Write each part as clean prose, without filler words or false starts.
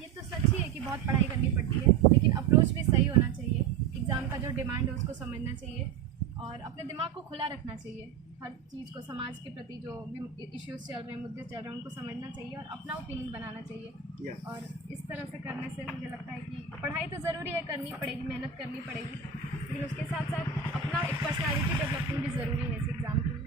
ये तो सच ही है कि बहुत पढ़ाई करनी पड़ती है, लेकिन अप्रोच भी सही होना चाहिए। एग्ज़ाम का जो डिमांड है उसको समझना चाहिए और अपने दिमाग को खुला रखना चाहिए। हर चीज़ को, समाज के प्रति जो भी इश्यूज़ चल रहे हैं, मुद्दे चल रहे हैं, उनको समझना चाहिए और अपना ओपिनियन बनाना चाहिए। और इस तरह से करने से मुझे लगता है कि पढ़ाई तो ज़रूरी है, करनी पड़ेगी, मेहनत करनी पड़ेगी, लेकिन उसके साथ साथ अपना एक पर्सनैलिटी डेवलपमेंट भी ज़रूरी है इस एग्ज़ाम के लिए।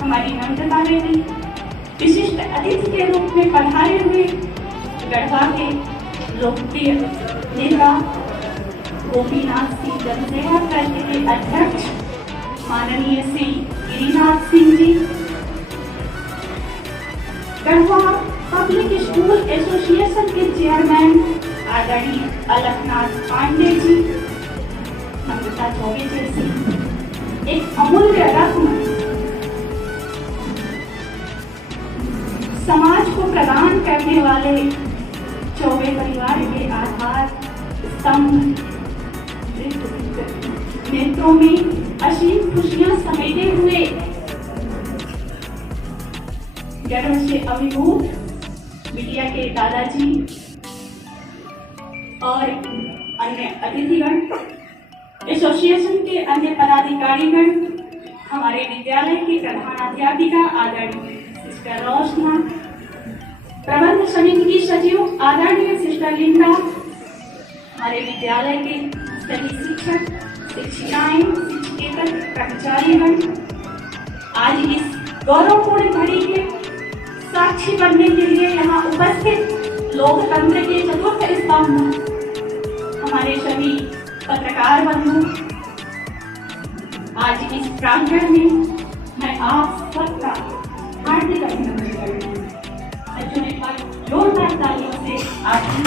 हमारी नम्रता बेटी, विशिष्ट अतिथि के रूप में पधारे हुए गढ़वा के लोकप्रिय नेता गोपीनाथ सिंह जनसेवा ट्रस्ट के अध्यक्ष माननीय Shri Girinath Singh ji, Garhwa public school association के चेयरमैन आदरणीय अलखनाथ पांडे जी, नम्रता चौबे जैसी एक अमूल्य रत्न समाज को प्रदान करने वाले चौबे परिवार के आधार स्तंभ नेत्रों में असीम खुशियां समेटे हुए गर्व से अभिभूत मीडिया के दादाजी और अन्य अतिथिगण, एसोसिएशन के अन्य पदाधिकारीगण, हमारे विद्यालय की प्रधानाध्यापिका आदरणीय सिस्टर रोशना, प्रबंध समिति की सचिव आदरणीय सिस्टर लिंडा, हमारे विद्यालय के सभी शिक्षक, शिक्षिकाएं, शिक्षकेतर, कर्मचारीगण, आज इस गौरवपूर्ण घड़ी के साक्षी बनने के लिए यहाँ उपस्थित लोकतंत्र के चतुर्थ स्तंभ हमारे सभी पत्रकार बंधु, आज इस प्रांगण में मैं आप सबका हार्दिक अभिनंदन करती हूँ। बच्चों ने जोरदार तालियों से आपकी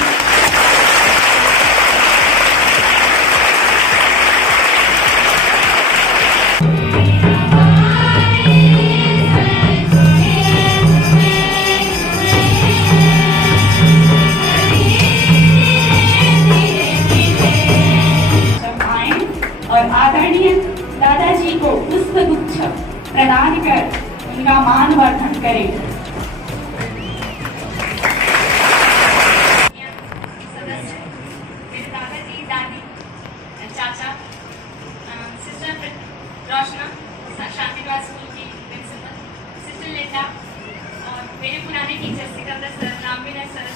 और आदरणीय दादाजी को पुष्पगुच्छ प्रदान कर उनका मानवर्धन करें। चाचा, सिस्टर रोशना, शांतिनिवास स्कूल की प्रिंसिपल, सिस्टर लिंडा और मेरे पुराने teacher Sikandar sir, Ramvinay sir,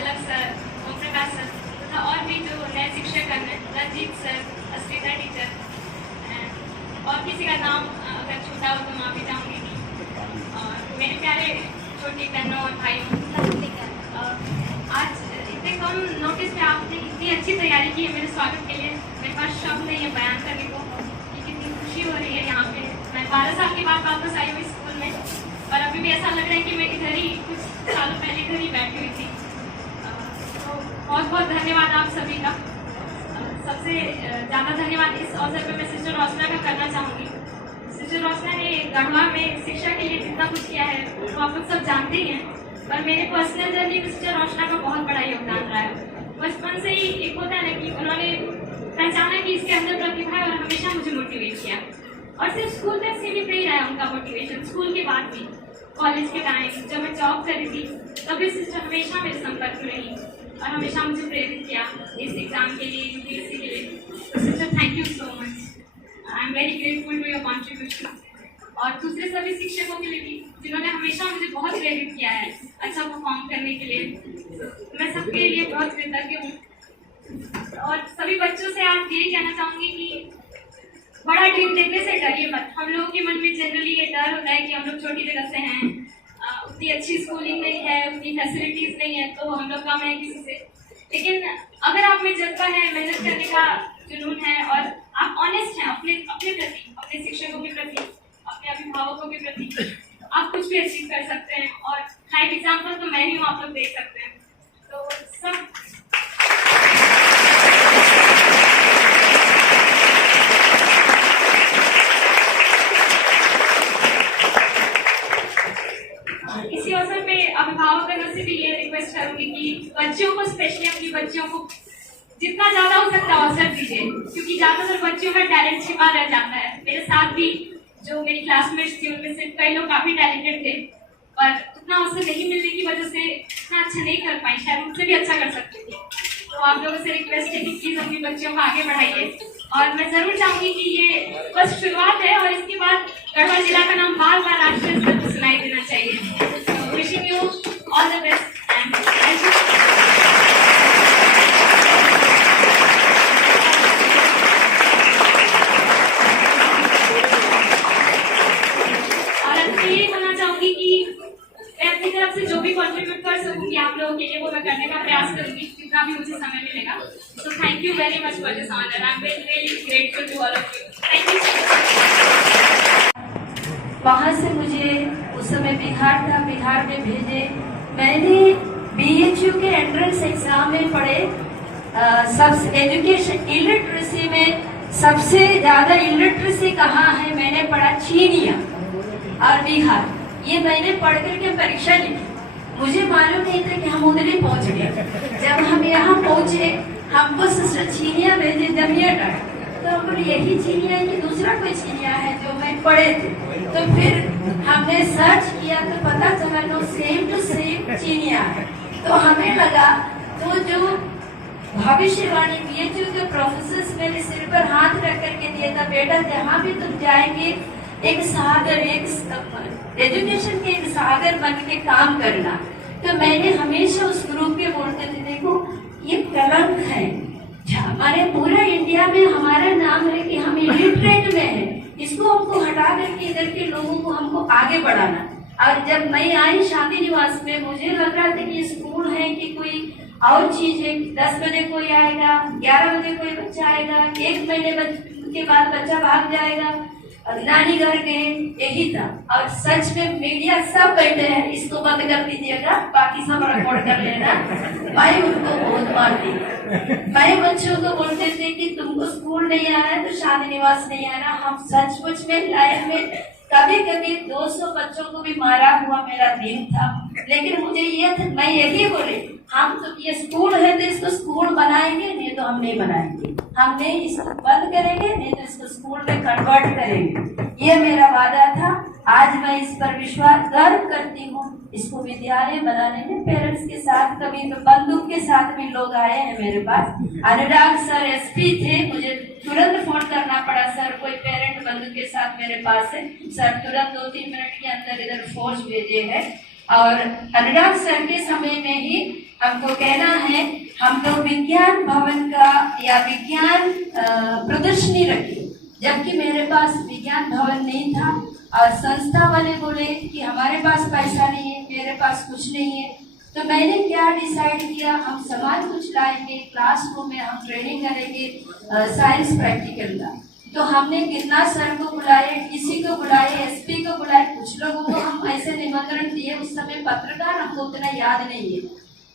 अलग सर, ओम प्रकाश सर तथा और भी जो अजीत सर, अस्मिता टीचर, और किसी का नाम अगर छूटा हो तो माफ़ी चाहूँगी। और मेरे प्यारे छोटी बहनों और भाइयों, आज इतने कम नोटिस में आपने इतनी अच्छी तैयारी की है मेरे स्वागत के लिए। मेरे पास शब्द नहीं है बयान करने को कि कितनी खुशी हो रही है यहाँ पे। मैं 12 साल के बाद वापस आई हूँ स्कूल में, और अभी भी ऐसा लग रहा है कि मैं इधर ही कुछ सालों पहले इधर ही बैठी हुई थी। तो बहुत बहुत धन्यवाद आप सभी का। सबसे ज़्यादा धन्यवाद इस अवसर पर मैं सिस्टर रोशना का करना चाहूँगी। सिस्टर रोशना ने गढ़वा में शिक्षा के लिए जितना कुछ किया है तो आप लोग सब जानते ही हैं, पर मेरे पर्सनल जर्नी में सिस्टर रोशना का बहुत बड़ा योगदान रहा है। बचपन से ही एक होता है ना कि उन्होंने पहचाना कि इसके अंदर प्रतिभा है, और हमेशा मुझे मोटिवेट किया। और सिर्फ स्कूल तक सीमित नहीं रहा उनका मोटिवेशन, स्कूल के बाद भी, कॉलेज के टाइम जब मैं जॉब कर रही थी तभी सिस्टर हमेशा मेरे संपर्क में रही और हमेशा मुझे प्रेरित किया इस एग्जाम के लिए, यूपीएससी के लिए। तो sister thank you so much, I am very grateful to your contribution. और दूसरे सभी शिक्षकों के लिए भी जिन्होंने हमेशा मुझे बहुत प्रेरित किया है अच्छा परफॉर्म करने के लिए, मैं सबके लिए बहुत कृतज्ञ हूँ। और सभी बच्चों से आज यही कहना चाहूँगी कि बड़ा ड्रीम देखने से डरिए मत। हम लोगों के मन में जनरली ये डर होता है कि हम लोग छोटी जगह से हैं, उतनी अच्छी स्कूलिंग नहीं है, उतनी फैसिलिटीज नहीं है, तो हम लोग कम है किसी से। लेकिन अगर आप में जज्बा है, मेहनत करने का जुनून है, और आप ऑनेस्ट हैं अपने प्रति, अपने शिक्षकों के प्रति, अपने अभिभावकों के प्रति, आप कुछ भी अचीव कर सकते हैं। और लाइव एग्जाम्पल तो मैं ही हूँ, आप लोग देख सकते हैं। तो सब इसी अवसर पे अभिभावकों से भी ये रिक्वेस्ट करूंगी कि बच्चों को, स्पेशली अपनी बच्चियों को जितना ज्यादा हो सकता है अवसर दीजिए, क्योंकि ज्यादातर बच्चों का टैलेंट छिपा रह जाता है। मेरे साथ भी जो मेरी क्लासमेट्स थी उनमें से कई लोग काफी टैलेंटेड थे, पर उतना अवसर नहीं मिलने की वजह से इतना अच्छा नहीं कर पाई, शायद उनसे भी अच्छा कर सकती थी। तो आप लोगों से रिक्वेस्ट है कि प्लीज अपनी बच्चियों को आगे बढ़ाइए। और मैं जरूर चाहूंगी कि ये बस शुरुआत है, और इसके बाद गढ़वा जिला का नाम बार बार राष्ट्रीय स्तर पर सुनाई देना चाहिए। Wishing you all the best and thank you. और अंत में ये कहना चाहूंगी कि मैं अपनी तरफ से जो भी कंट्रीब्यूट कर सकूंगी आप लोगों के लिए वो मैं करने का प्रयास करूंगी, जितना भी मुझे समय मिलेगा। So thank you very much for this honor. I'm really grateful to all of you. Thank you so much. वहाँ से मुझे उस समय बिहार था, बिहार में भेजे। मैंने BHU के एंट्रेंस एग्जाम में पढ़े, सब एजुकेशन इलिटरेसी में सबसे ज्यादा इलिटरेसी कहाँ है मैंने पढ़ा, चीनिया और बिहार। ये मैंने पढ़ करके परीक्षा लिखी, मुझे मालूम नहीं था कि हम उधर ही पहुंच गए। जब हम यहाँ पहुंचे हमको सिस्टर चीनिया भेजे, जमियत आया, तो हम बोले यही चीनिया है कि दूसरा कोई चीनिया है जो मैं पढ़े थे। तो फिर हमने सर्च किया तो पता चला नो सेम टू सेम चीनिया है। तो हमें लगा, तो जो भविष्यवाणी BHU के प्रोफेसर मेरे सिर पर हाथ रख करके दिया था, बेटा जहाँ भी तुम जाएंगे एक सागर, एक एजुकेशन के एक सागर बन के काम करना। तो मैंने हमेशा उस ग्रुप के बोलते थे, देखो ये कलंक है, हमारे पूरे इंडिया में हमारा नाम है कि हम इलिटरेट में हैं, इसको हमको हटा करके इधर के लोगों को हमको आगे बढ़ाना। और जब मैं आई शांति निवास में, मुझे लग रहा था कि स्कूल है कि कोई और चीज है। 10 बजे कोई आएगा, 11 बजे कोई बच्चा आएगा, 1 महीने के बाद बच्चा भाग जाएगा, नानी घर गए, यही था। और सच में मीडिया सब बैठे हैं, इसको बंद कर दीजिएगा, बाकी सब रिकॉर्ड कर लेना। भाई उनको बहुत मारती, भाई बच्चों को बोलते थे कि तुमको स्कूल नहीं आना है तो शादी निवास नहीं आना। हम सचमुच में लाइफ में कभी कभी 200 बच्चों को भी मारा हुआ मेरा दिन था, लेकिन मुझे ये था, मैं यही बोले हम तो ये स्कूल है तो इसको स्कूल बनाएंगे, नहीं तो हम नहीं बनाएंगे, हम नहीं इसको बंद करेंगे, नहीं तो इसको स्कूल में कन्वर्ट करेंगे। ये मेरा वादा था। आज मैं इस पर विश्वास गर्व करती हूँ। इसको विद्यालय बनाने में पेरेंट्स के साथ, कभी तो बंदूक के साथ भी लोग आए हैं मेरे पास। अनुराग सर SP थे, मुझे तुरंत फोन करना पड़ा, सर कोई पेरेंट बंदूक के साथ मेरे पास है। सर तुरंत 2-3 मिनट के अंदर इधर फोर्स भेजे है। और अनुराग सर के समय में ही हमको कहना है हम लोग विज्ञान भवन का या विज्ञान प्रदर्शनी रखे, जबकि मेरे पास विज्ञान भवन नहीं था और संस्था वाले बोले कि हमारे पास पैसा नहीं है, मेरे पास कुछ नहीं है। तो मैंने क्या डिसाइड किया, हम सामान कुछ लाएंगे, क्लासरूम में हम ट्रेनिंग करेंगे साइंस प्रैक्टिकल का। तो हमने गिरनार सर को बुलाए, डीसी को बुलाए, एसपी को बुलाए, कुछ लोगों को हम ऐसे निमंत्रण दिए। उस समय पत्रकार हमको उतना याद नहीं है,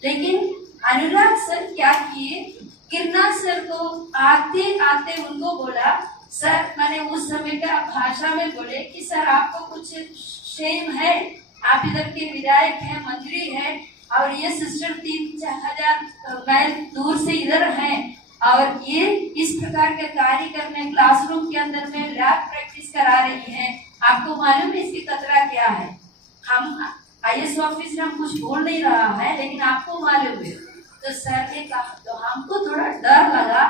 लेकिन अनुराग सर क्या किए, गिरनार सर को आते आते उनको बोला, सर मैंने उस समय का भाषा में बोले कि सर आपको कुछ शेम है, आप इधर के विधायक हैं, मंत्री हैं और ये सिस्टर 3,000 माइल दूर से इधर हैं और ये इस प्रकार के कार्य करने क्लासरूम के अंदर में लैब प्रैक्टिस करा रही है, आपको मालूम है इसकी खतरा क्या है? हम आईएएस ऑफिसर हम कुछ बोल नहीं रहा है, लेकिन आपको मालूम है। तो सर ने कहा, तो हमको थोड़ा डर लगा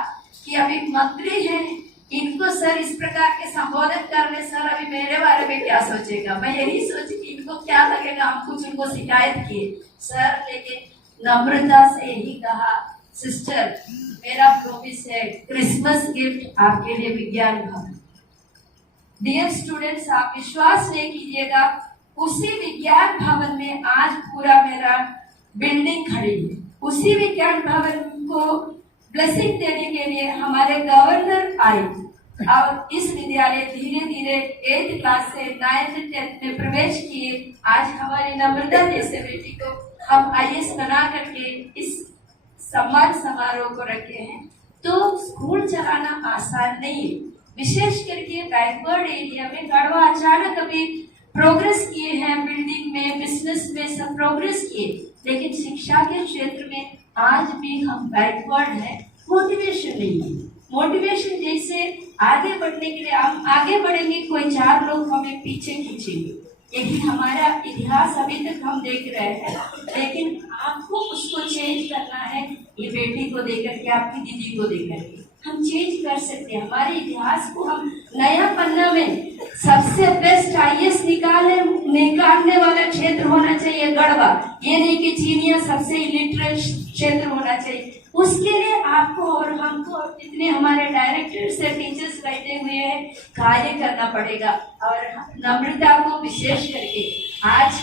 कि अभी मंत्री हैं, इनको सर इस प्रकार के संबोधित करने, सर अभी मेरे बारे में क्या सोचेगा। मैं यही सोची कि इनको क्या लगेगा, हम कुछ उनको शिकायत किए सर, लेकिन नम्रता से यही कहा, सिस्टर मेरा प्रॉमिस है, क्रिसमस गिफ्ट आपके लिए विज्ञान भवन। डियर स्टूडेंट्स, आप विश्वास नहीं कीजिएगा, उसी विज्ञान भवन में आज पूरा मेरा बिल्डिंग खड़ी है। उसी विज्ञान भवन को ब्लेसिंग देने के लिए हमारे गवर्नर आए और इस विद्यालय धीरे धीरे 8th क्लास से 9th 10th में प्रवेश किए। आज हमारी नम्रता जैसे बेटी को हम आईएएस बना करके इस सम्मान समारोह को रखे हैं। तो स्कूल चलाना आसान नहीं है, विशेष करके बैकवर्ड एरिया में। गढ़वा अचानक अभी प्रोग्रेस किए हैं, बिल्डिंग में, बिजनेस में सब प्रोग्रेस किए, लेकिन शिक्षा के क्षेत्र में आज भी हम बैकवर्ड हैं। मोटिवेशन नहीं है, मोटिवेशन जैसे आगे बढ़ने के लिए हम आगे बढ़ेंगे, कोई 4 लोग हमें पीछे खींचेंगे। यही हमारा इतिहास अभी तक हम देख रहे हैं, लेकिन आपको उसको चेंज करना है। ये बेटी को देकर के, आपकी दीदी को देकर के हम चेंज कर सकते हैं। हमारे इतिहास को हम नया पन्ना में सबसे बेस्ट आईएएस निकालने वाला क्षेत्र होना चाहिए गढ़वा। ये नहीं कि चीनिया सबसे इलिटरेट क्षेत्र होना चाहिए। उसके लिए आपको और हमको और जितने हमारे डायरेक्टर्स से टीचर्स बैठे हुए हैं कार्य करना पड़ेगा। और नम्रता को विशेष करके आज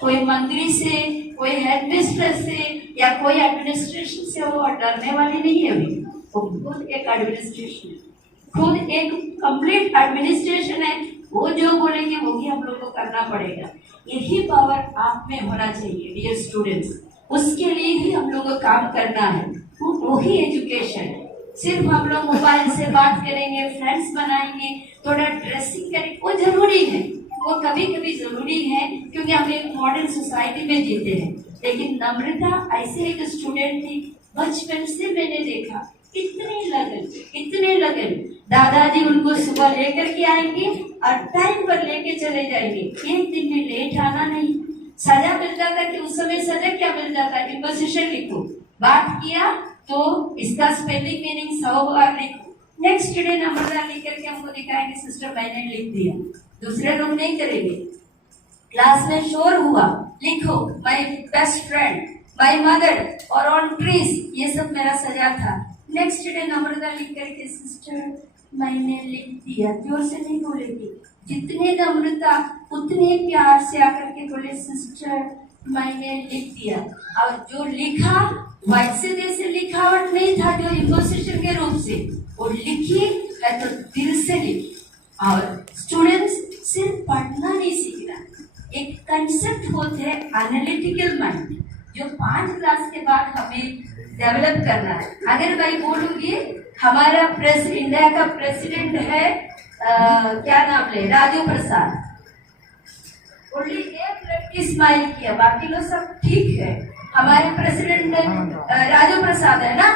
कोई मंत्री से, कोई हेडमिस्ट्रेस से या कोई एडमिनिस्ट्रेशन से वो डरने वाली नहीं है। अभी वो खुद एक एडमिनिस्ट्रेशन है, खुद एक कंप्लीट एडमिनिस्ट्रेशन है। वो जो बोलेंगे वो भी हम लोग को करना पड़ेगा। यही पावर आप में होना चाहिए डियर स्टूडेंट्स। उसके लिए ही हम लोग को काम करना है, वही एजुकेशन है। सिर्फ हम लोग मोबाइल से बात करेंगे, फ्रेंड्स बनाएंगे, थोड़ा ड्रेसिंग करेंगे, वो जरूरी है, वो कभी कभी जरूरी है, क्योंकि हम एक मॉडर्न सोसाइटी में जीते हैं। लेकिन नम्रता ऐसे एक स्टूडेंट थी, बचपन से मैंने देखा इतने लगन। दादाजी उनको सुबह लेकर के आएंगे और टाइम पर लेके चले जाएंगे। एक दिन में लेट आना नहीं। सजा मिलता था कि उस समय सजा क्या मिलता था, इंपोजिशन लिखो, बात किया तो इसका स्पेलिंग मीनिंग 100 बार लिखो। नेक्स्ट डे नंबर लिख करके हमको दिखाएंगे, सिस्टर मैंने लिख दिया। दूसरे लोग नहीं करेंगे। क्लास में शोर हुआ, लिखो my best friend, my mother और ऑन ट्रीज, ये सब मेरा सजा था। नेक्स्ट डे नम्रता लिख करके, सिस्टर मैंने लिख दिया। जोर से नहीं बोलेगी, जितने नम्रता उतने प्यार से आकर के बोले, सिस्टर मैंने लिख दिया। और जो लिखा वैसे जैसे लिखावट नहीं था जो इंपोजिशन के रूप से, वो लिखी है तो दिल से लिखी। और स्टूडेंट्स सिर्फ पढ़ना नहीं सीखना, एक कंसेप्ट होते हैं एनालिटिकल माइंड, जो 5 क्लास के बाद हमें डेवलप करना है। अगर मैं बोलूंगी हमारा इंडिया का प्रेसिडेंट है क्या नाम ले, राजू प्रसाद, ओनली एक लड़की स्माइल किया, बाकी लोग सब ठीक है। हमारे प्रेसिडेंट राजू प्रसाद है ना,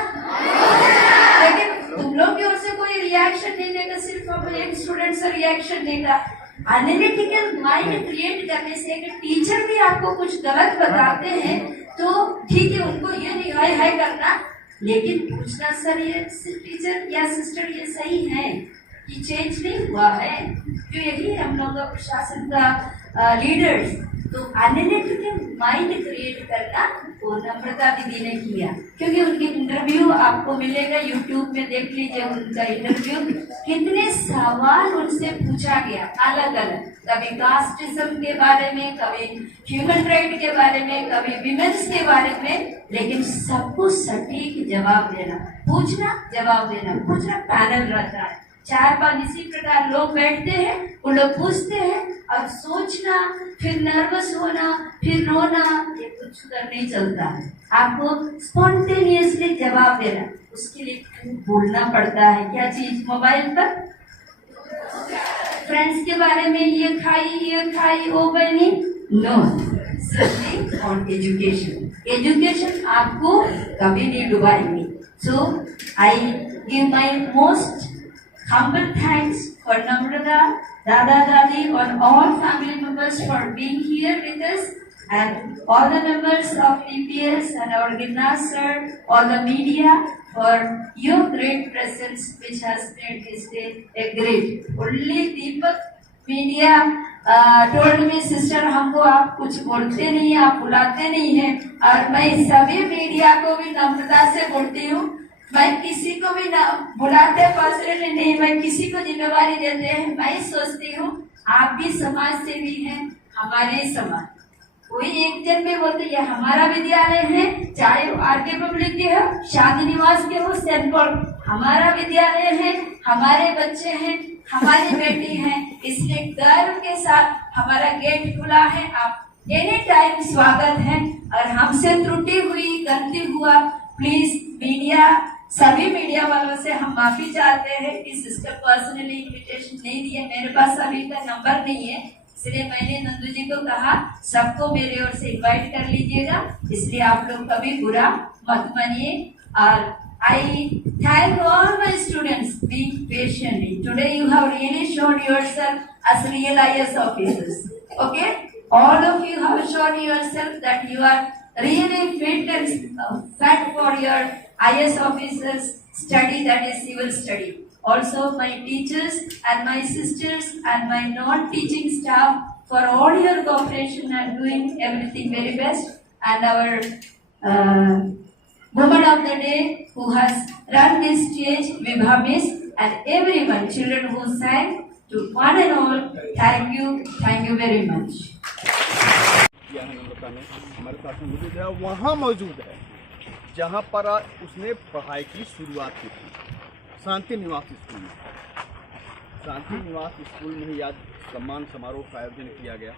लेकिन तुम लोग की ओर से कोई रिएक्शन नहीं देगा, सिर्फ हम एक स्टूडेंट से रिएक्शन देगा। एनालिटिकल माइंड क्रिएट करने से एक टीचर भी आपको कुछ गलत बताते हैं तो ठीक है, उनको ये नहीं हाय करना, लेकिन पूछना सर ये टीचर या सिस्टर ये सही है, ये चेंज नहीं हुआ है। जो यही हम लोग का प्रशासन का लीडर्स तो एनालिटिकल माइंड क्रिएट करना वो नम्रता दीदी ने किया, क्योंकि उनकी इंटरव्यू आपको मिलेगा यूट्यूब में, देख लीजिए उनका इंटरव्यू। कितने सवाल उनसे पूछा गया अलग अलग, कभी कास्टिज्म के बारे में, कभी ह्यूमन राइट के बारे में, कभी विमेंस के बारे में, लेकिन सबको सटीक जवाब देना, पूछना जवाब देना, पूछना। पैनल रहता है 4-5 इसी प्रकार लोग बैठते हैं, वो लोग पूछते हैं और सोचना, फिर नर्वस होना, फिर रोना, ये कुछ कर नहीं चलता। आपको स्पॉन्टेनियसली जवाब देना, उसके लिए बोलना पड़ता है। क्या चीज? मोबाइल पर फ्रेंड्स के बारे में, ये खाई वो बनी, नो, सिर्फ ऑन एजुकेशन। एजुकेशन आपको कभी नहीं डुबाएंगे। So I give my most humble thanks for Namrata, Dada Dadi and all family members for being here with us, and all the members of TPS and our Ginnar sir, all the media for your great presence which has made this day a great. Only Deepak media told me, sister हमको आप कुछ बोलते नहीं, आप बुलाते नहीं हैं, और मैं सभी मीडिया को भी नम्रता से बोलती हूँ, मैं किसी को भी ना बुलाते पर्सनली नहीं, मैं किसी को जिम्मेवारी देते हैं। मैं सोचती हूँ आप भी समाज से भी हैं, हमारे समाज। कोई एक जन में बोलते ये हमारा विद्यालय है, चाहे वो आरके पब्लिक के हो, शादी निवास के हो, सेंट पॉल, हमारा विद्यालय है, हमारे बच्चे हैं, हमारी बेटी है, इसलिए गर्व के साथ हमारा गेट खुला है। आप एनी टाइम स्वागत है, और हमसे त्रुटि हुई, गलती हुआ, प्लीज मीडिया, सभी मीडिया वालों से हम माफी चाहते हैं कि सिस्टर पर्सनली इन्विटेशन नहीं दिए, मेरे पास सभी का नंबर नहीं है, इसलिए मैंने नंदू जी को कहा सबको मेरे ओर से इनवाइट कर लीजिएगा, इसलिए आप लोग कभी बुरा मत मानिए। और I thank all my students being patiently, today you have really showed yourself as real IAS officers, okay, all of you have showed yourself that you are really fit and fat for your IAS officers study, that is civil study. Also my teachers and my sisters and my non-teaching staff for all your cooperation and doing everything very best, and our woman of the day who has run this stage, Vibha Miss, and everyone, children who sang, to one and all, thank you very much. नम्रता ने हमारे साथ में मौजूद है, वहाँ मौजूद है जहाँ पर उसने पढ़ाई की शुरुआत की थी, शांति निवास स्कूल में। शांति निवास स्कूल में ही आज सम्मान समारोह का आयोजन किया गया।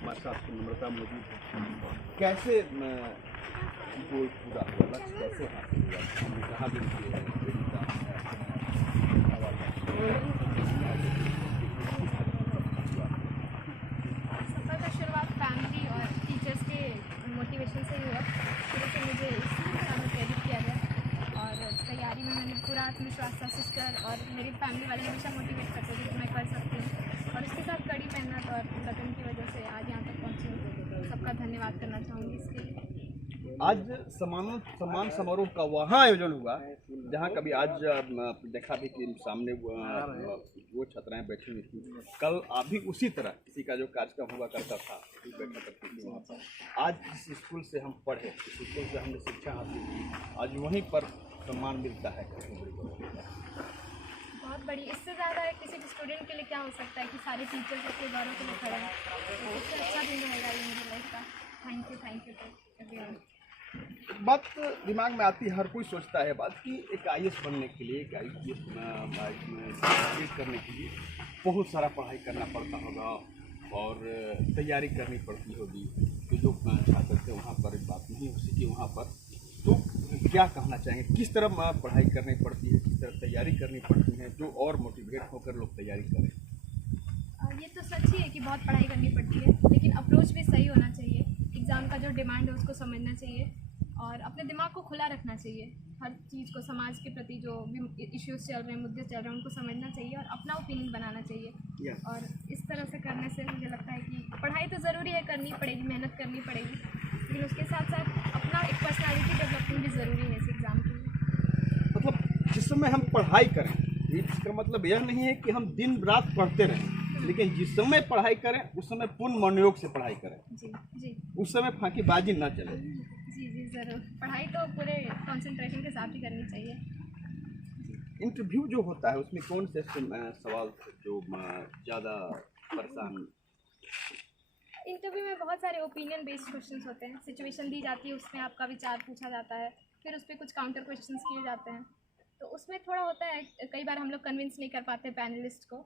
हमारे साथ नम्रता मौजूद है। कैसे गोल पूरा हुआ, लक्ष्य कैसे हासिल हुआ, हमने कहा भी मोटिवेशन से ही हुआ। शुरू से मुझे इस काम में प्रेरित किया गया, और तैयारी में मैंने पूरा आत्मविश्वास था। सिस्टर और मेरी फैमिली वाले हमेशा मोटिवेट करते थे कि मैं कर सकती हूँ, और उसके साथ कड़ी मेहनत और लगन की वजह से आज यहाँ तक पहुँची हूँ। सबका धन्यवाद करना चाहूँगी इसके लिए। आज सम्मान समारोह का वहाँ आयोजन हुआ जहाँ कभी आज देखा भी कि सामने वो छात्राएं बैठी हुई थी, कल आप भी उसी तरह किसी का जो कार्यक्रम हुआ करता था बैठा करती थी वहाँ पर। आज जिस स्कूल से हम पढ़े, इस स्कूल से हमने शिक्षा हासिल की, आज वहीं पर सम्मान मिलता है। बहुत बड़ी, इससे ज़्यादा किसी स्टूडेंट के लिए क्या हो सकता है कि सारे टीचर्स उसके गौरव के लिए खड़े हैं। इससे अच्छा दिन रहेगा ये मेरी लाइफ का। Thank you to everyone. बात दिमाग में आती है, हर कोई सोचता है बात कि एक IAS बनने के लिए, एक IAS करने के लिए बहुत सारा पढ़ाई करना पड़ता होगा और तैयारी करनी पड़ती होगी। तो जो छात्र थे वहाँ पर बात नहीं हो सकी वहाँ पर, तो क्या कहना चाहेंगे, किस तरह पढ़ाई करनी पड़ती है, किस तरह तैयारी करनी पड़ती है, जो और मोटिवेट होकर लोग तैयारी करें? ये तो सच ही है कि बहुत पढ़ाई करनी पड़ती है, लेकिन अप्रोच भी सही होना चाहिए। एग्ज़ाम का जो डिमांड है उसको समझना चाहिए, और अपने दिमाग को खुला रखना चाहिए। हर चीज़ को, समाज के प्रति जो भी इश्यूज़ चल रहे हैं, मुद्दे चल रहे हैं, उनको समझना चाहिए और अपना ओपिनियन बनाना चाहिए। और इस तरह से करने से मुझे लगता है कि पढ़ाई तो ज़रूरी है, करनी पड़ेगी, मेहनत करनी पड़ेगी, लेकिन उसके साथ साथ अपना एक पर्सनालिटी डेवलपमेंट भी ज़रूरी है इस एग्ज़ाम के लिए। मतलब जिस समय हम पढ़ाई करें, इसका मतलब यह नहीं है कि हम दिन रात पढ़ते रहें। लेकिन जिस समय पढ़ाई करें उस समय पूर्ण मनोयोग से पढ़ाई करें, जी जी उस समय फांकीबाजी न चले। जी जी ज़रूर, पढ़ाई तो पूरे कंसंट्रेशन के साथ ही करनी चाहिए। इंटरव्यू जो होता है उसमें कौन से सवाल जो ज़्यादा परेशान? इंटरव्यू में बहुत सारे ओपिनियन बेस्ड क्वेश्चंस होते हैं, सिचुएशन दी जाती है, उसमें आपका विचार पूछा जाता है, फिर उस पर कुछ काउंटर क्वेश्चंस किए जाते हैं, तो उसमें थोड़ा होता है कई बार हम लोग कन्विंस नहीं कर पाते पैनलिस्ट को,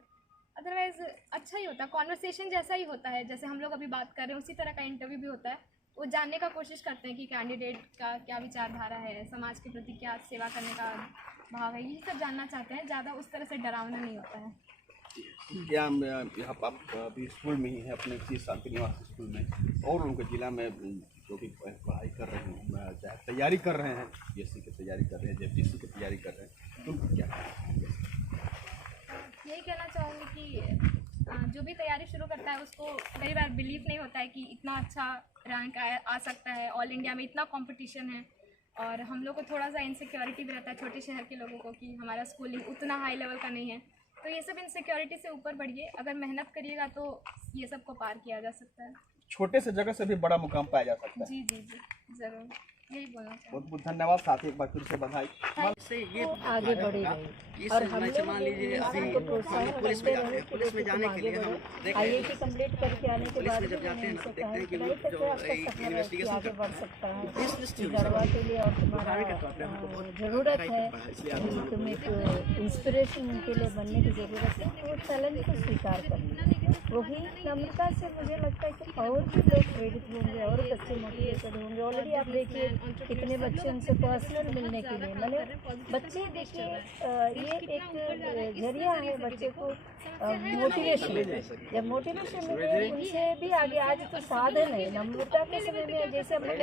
अदरवाइज़ अच्छा ही होता है, कॉन्वर्सेशन जैसा ही होता है, जैसे हम लोग अभी बात कर रहे हैं उसी तरह का इंटरव्यू भी होता है। वो जानने का कोशिश करते हैं कि कैंडिडेट का क्या विचारधारा है, समाज के प्रति क्या सेवा करने का भाव है, यही सब जानना चाहते हैं, ज़्यादा उस तरह से डरावना नहीं होता है। क्या यहाँ पर आप अभी स्कूल में ही हैं, अपने इसी शांति निवास स्कूल में, और उनके जिला में जो भी पढ़ाई कर रहे हैं, चाहे तैयारी कर रहे हैं, बीएससी की तैयारी कर रहे हैं, जेपीसी की तैयारी कर रहे हैं, तो उनको क्या यही कहना चाहूँगी कि जो भी तैयारी शुरू करता है उसको कई बार बिलीव नहीं होता है कि इतना अच्छा रैंक आ सकता है, ऑल इंडिया में इतना कंपटीशन है, और हम लोग को थोड़ा सा इनसिक्योरिटी भी रहता है छोटे शहर के लोगों को कि हमारा स्कूलिंग उतना हाई लेवल का नहीं है, तो ये सब इनसिक्योरिटी से ऊपर बढ़िए, अगर मेहनत करिएगा तो ये सब को पार किया जा सकता है। छोटे से जगह से भी बड़ा मुकाम पाया जा सकता है। जी जी जी ज़रूर, यही बोलना चाहिए। बहुत बहुत धन्यवाद, साथ ही एक बार फिर से बधाई। आगे बढ़े रहे और हम लोग मान लीजिए अभी प्रोत्साहन करते रहे पुलिस में जाने के लिए हम IIT कंप्लीट करके आने के बाद जब जाते हैं तो देखते हैं कि लोग जो आगे बढ़ सकता है, गढ़वा के लिए और तुम्हारा ज़रूरत है, तुम्हें एक इंस्पिरेशन के लिए बनने की ज़रूरत है, वो चैलेंज को स्वीकार करना, वही नम्रता से मुझे लगता है कि और भी लोग प्रेरित होंगे और बच्चे मोटिवेटेड होंगे। ऑलरेडी आप देखिए कितने बच्चे उनसे पर्सनल मिलने के लिए, मतलब बच्चे देखिए ये एक जरिया है बच्चे को मोटिवेशन, जब मोटिवेशन मिले उनसे भी आगे। आज तो साधन है नम्रता के समय में, जैसे हम लोग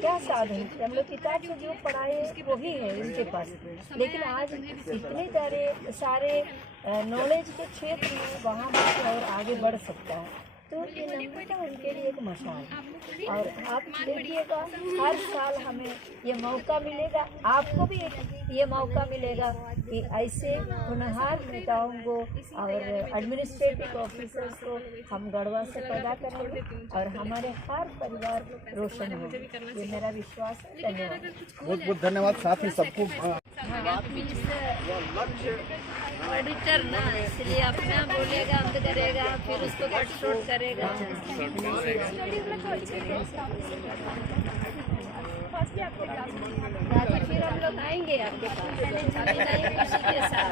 क्या साधन, हम लोग किताब से जो पढ़ाए वही है उनके पास, लेकिन आज इतने सारे नॉलेज के क्षेत्र में वहाँ बच्चा और आगे बढ़ सकता है, तो ये नम्रता उनके लिए एक मशाल है। और आप देखिएगा हर साल हमें ये मौका मिलेगा, आपको भी ये मौका मिलेगा कि ऐसे होनहार नेताओं को और एडमिनिस्ट्रेटिव ऑफिसर्स को हम गढ़वा से पैदा करेंगे और हमारे हर परिवार रोशन होगा, ये मेरा विश्वास है। धन्यवाद, बहुत बहुत धन्यवाद, साथ ही सबको ऑडिटर ना, इसलिए अपना बोलेगा अंत करेगा, फिर उसको कट शॉर्ट करेगा। फिर हम लोग आएंगे आपके पास, अभी नहीं खुशी के साथ।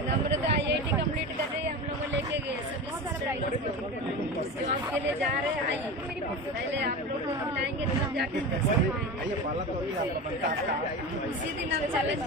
नम्रता IIT कंप्लीट कर रही है, हम लोग को लेके गए सभी जो आपके लिए जा रहे हैं, आइए पहले आप लोग को बुलाएंगे तब जाके इसी दिन हम चैलेंज